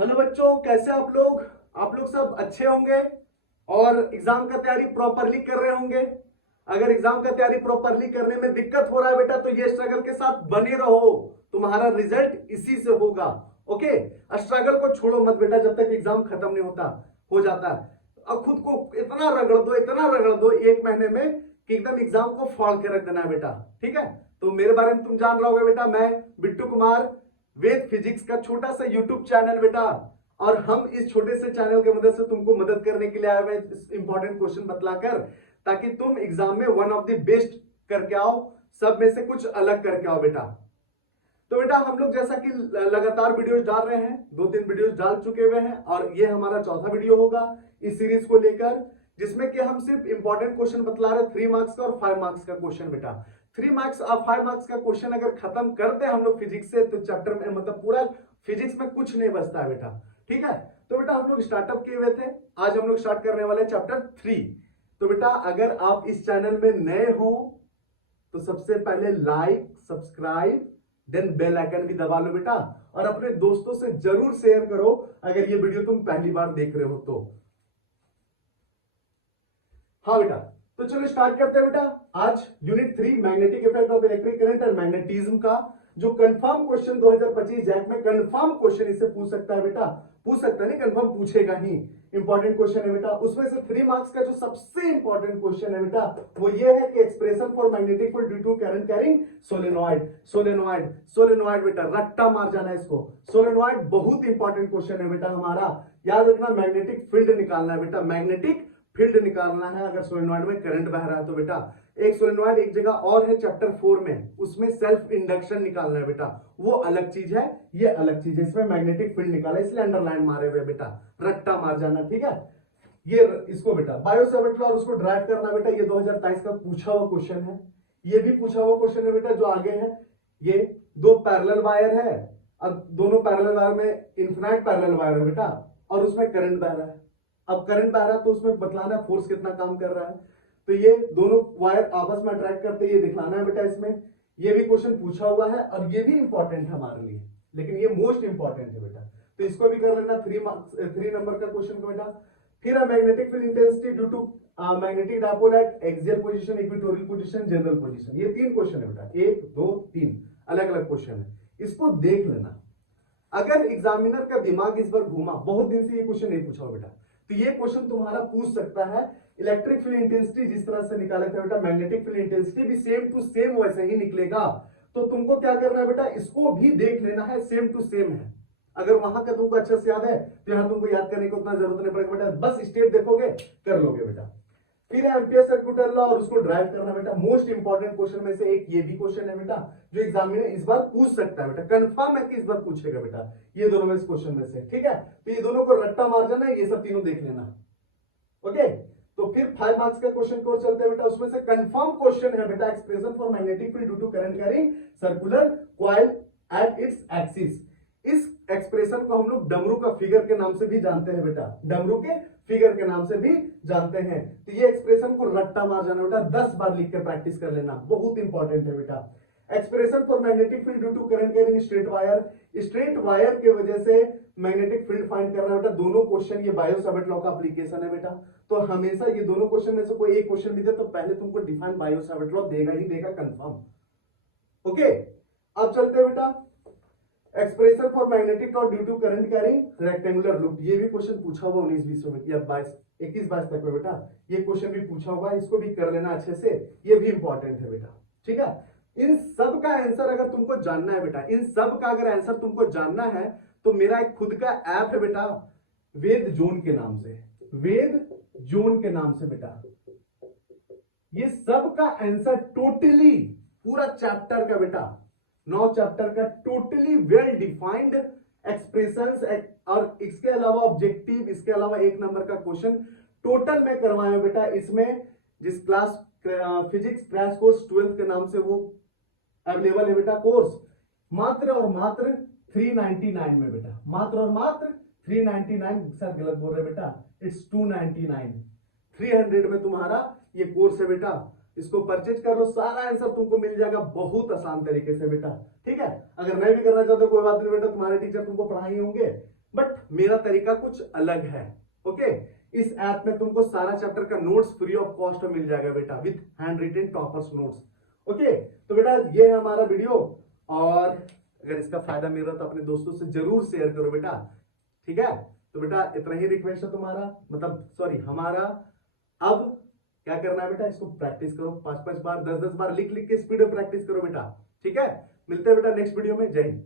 Hello बच्चों, कैसे आप लोग सब अच्छे होंगे और एग्जाम का तैयारी प्रॉपरली कर रहे होंगे। अगर एग्जाम का तैयारी प्रॉपरली करने में दिक्कत हो रहा है बेटा, तो ये स्ट्रगल के साथ बने रहो, तुम्हारा रिजल्ट इसी से होगा। ओके, स्ट्रगल को छोड़ो मत बेटा, जब तक एग्जाम खत्म नहीं होता हो जाता है। अब खुद को इतना रगड़ दो 1 महीने में कि एकदम एग्जाम को फाड़ के रख देना है बेटा। ठीक है, तो मेरे बारे में तुम जान रहे होगे बेटा, मैं बिट्टू कुमार, वेद फिजिक्स का छोटा सा यूट्यूब चैनल बेटा। और हम इस छोटे से चैनल की मदद से तुमको मदद करने के लिए आए हुए इंपॉर्टेंट क्वेश्चन बतलाकर, ताकि तुम एग्जाम में वन ऑफ द बेस्ट करके आओ, सब में से कुछ अलग करके आओ बेटा। तो बेटा हम लोग जैसा कि लगातार वीडियोस डाल रहे हैं, 2-3 वीडियोस डाल चुके हुए हैं और ये हमारा चौथा वीडियो होगा इस सीरीज को लेकर, जिसमें कि हम सिर्फ इंपॉर्टेंट क्वेश्चन बतला रहे हैं, 3 मार्क्स का और 5 मार्क्स का क्वेश्चन बेटा। 3 मार्क्स और 5 मार्क्स का क्वेश्चन अगर खत्म करते हैं हम लोग फिजिक्स से, तो चैप्टर में मतलब पूरा फिजिक्स में कुछ नहीं बचता है बेटा। ठीक है, तो बेटा हम लोग स्टार्टअप किए हुए थे, आज हम लोग स्टार्ट करने वाले हैं चैप्टर 3। तो बेटा अगर आप इस चैनल में नए हो तो सबसे पहले like, subscribe, then bell icon भी दबा लो बेटा, और अपने दोस्तों से जरूर शेयर करो अगर ये वीडियो तुम पहली बार देख रहे हो तो। हाँ बेटा, तो चलो स्टार्ट करते हैं बेटा। आज unit 3 magnetic effect of electric current and magnetism का जो कंफर्म क्वेश्चन 2025 जैक में कंफर्म क्वेश्चन इससे पूछ सकता है बेटा, पूछ सकता है नहीं, कंफर्म पूछेगा ही। इंपॉर्टेंट क्वेश्चन है बेटा, उसमें से 3 मार्क्स का जो सबसे इंपॉर्टेंट क्वेश्चन है बेटा वो ये है कि expression for magnetic field due to current carrying solenoid. Solenoid solenoid बेटा, रट्टा मार जाना इसको। सोलेनॉइड बहुत इंपॉर्टेंट क्वेश्चन है बेटा हमारा, याद रखना। मैग्नेटिक फील्ड निकालना है बेटा, मैग्नेटिक फील्ड निकालना है अगर सोलेनॉइड में करंट बह रहा है तो बेटा। एक सोलेनॉइड एक जगह और है चैप्टर 4 में, उसमें सेल्फ इंडक्शन निकालना है बेटा, वो अलग चीज है, ये अलग चीज है। इसमें मैग्नेटिक फील्ड निकाला, इसलिए अंडरलाइन मारे हुए बेटा, रट्टा मार जाना। ठीक है, ये इसको बेटा बायो सेवर्ट लॉ और उसको ड्राइव करना बेटा, ये 2023 का पूछा हुआ क्वेश्चन है। ये भी पूछा हुआ क्वेश्चन है बेटा जो आगे है। ये 2 पैरेलल वायर है, अब दोनों पैरेलल वायर में इन्फिनाइट पैरेलल वायर है बेटा, और उसमें करंट बह रहा है। अब करंट बह रहा है तो उसमें बतलाना है फोर्स कितना काम कर रहा है। तो ये दोनों वायर आपस में अट्रैक्ट करते हैं, ये दिखाना है बेटा इसमें। ये भी क्वेश्चन पूछा हुआ है और ये भी इंपॉर्टेंट है हमारे लिए, लेकिन ये मोस्ट इंपॉर्टेंट है बेटा, तो इसको भी कर लेना 3 नंबर का क्वेश्चन को बेटा। फिर है magnetic field intensity due to magnetic dipole at axial position, equatorial position, general position. ये 3 क्वेश्चन है बेटा, 1 2 3 अलग अलग क्वेश्चन है, इसको देख लेना। अगर एग्जामिनर का दिमाग इस बार घूमा, बहुत दिन से ये क्वेश्चन नहीं पूछा बेटा, तो ये क्वेश्चन तुम्हारा पूछ सकता है। इलेक्ट्रिक फील्ड इंटेंसिटी जिस तरह से निकाले थे बेटा, मैग्नेटिक फील्ड इंटेंसिटी भी सेम टू सेम वैसे ही निकलेगा। तो तुमको क्या करना है बेटा, इसको भी देख लेना है, सेम टू सेम है। अगर वहां का तुमको अच्छे से याद है तो यहां तुमको याद करने की उतना जरूरत नहीं पड़ेगा बेटा, बस स्टेप देखोगे कर लोगे बेटा। फिर एम्पियर सर्कुलर लॉ और उसको ड्राइव करना बेटा, मोस्ट इंपॉर्टेंट क्वेश्चन में से एक ये भी क्वेश्चन है बेटा जो एग्जामिनर इस बार पूछ सकता है बेटा, कंफर्म है कि इस बार पूछेगा बेटा, ये दोनों में इस क्वेश्चन में से। ठीक है, तो ये दोनों को रट्टा मार जाना, ये सब तीनों देख लेना। ओके, तो फिर 5 मार्क्स का क्वेश्चन को चलते हैं बेटा, उसमें से कंफर्म क्वेश्चन है बेटा, expression for magnetic field due to current carrying circular coil at its axis. इस एक्सप्रेशन को हम लोग डमरू का फिगर के नाम से भी जानते हैं बेटा, डमरू के फिगर के नाम से भी जानते हैं। तो ये एक्सप्रेशन को रट्टा मार जाना बेटा, 10 बार लिख के प्रैक्टिस कर लेना, बहुत इंपॉर्टेंट है बेटा। Expression for magnetic field due to current carrying straight wire, straight wire की वजह से मैग्नेटिक फील्ड फाइंड करना बेटा। दोनों क्वेश्चन ये बायो सेवर्ट लॉ का एप्लीकेशन है बेटा, तो हमेशा ये दोनों क्वेश्चन में से कोई एक क्वेश्चन भी दे तो पहले तुमको डिफाइन बायो सेवर्ट लॉ देगा ही देगा कंफर्म। ओके, अब चलते हैं बेटा expression for magnetic torque due to current carrying rectangular loop. ये भी क्वेश्चन पूछा हुआ 19-20 में या 21-22 तक में बेटा, ये क्वेश्चन भी पूछा हुआ है, इसको भी कर लेना अच्छे से, ये भी इंपॉर्टेंट है बेटा। ठीक है, इन सब का आंसर अगर तुमको जानना है बेटा, इन सब का अगर आंसर तुमको जानना है तो मेरा एक खुद का ऐप है बेटा, वेद जोन के नाम से, वेद जोन के नाम से बेटा। ये सब का आंसर टोटली पूरा चैप्टर का बेटा, 9 चैप्टर का टोटली वेल डिफाइंड एक्सप्रेशंस और इसके अलावा ऑब्जेक्टिव, इसके अलावा 1 नंबर का क्वेश्चन टोटल में करवाया बेटा। इसमें जिस class physics crash course 12th के नाम से वो अवेलेबल है बेटा कोर्स, मात्र और मात्र 399 में बेटा, मात्र और मात्र 399, शायद गलत बोल रहे बेटा, इट्स 299, 300 में तुम्हारा ये कोर्स है बेटा। इसको परचेज कर लो, सारा आंसर तुमको मिल जाएगा बहुत आसान तरीके से बेटा। ठीक है, अगर नहीं भी करना चाहते कोई बात नहीं बेटा, तुम्हारे टीचर तुमको पढ़ाई होंगे, बट मेरा तरीका कुछ अलग है। ओके, इस ऐप में तुमको सारा चैप्टर का नोट्स फ्री ऑफ कॉस्ट में मिल जाएगा बेटा, with hand written toppers notes. Okay, तो बेटा ये है हमारा वीडियो, और अगर इसका फायदा मिल रहा तो अपने दोस्तों से जरूर शेयर करो बेटा, ठीक है। तो बेटा इतना ही रिक्वेस्ट है तुम्हारा, मतलब सॉरी हमारा। अब क्या करना है बेटा, इसको प्रैक्टिस करो 5-5 बार 10-10 बार लिख लिख के स्पीड में प्रैक्टिस करो बेटा, ठीक है। मिलते हैं बेटा नेक्स्ट वीडियो में। जय हिंद।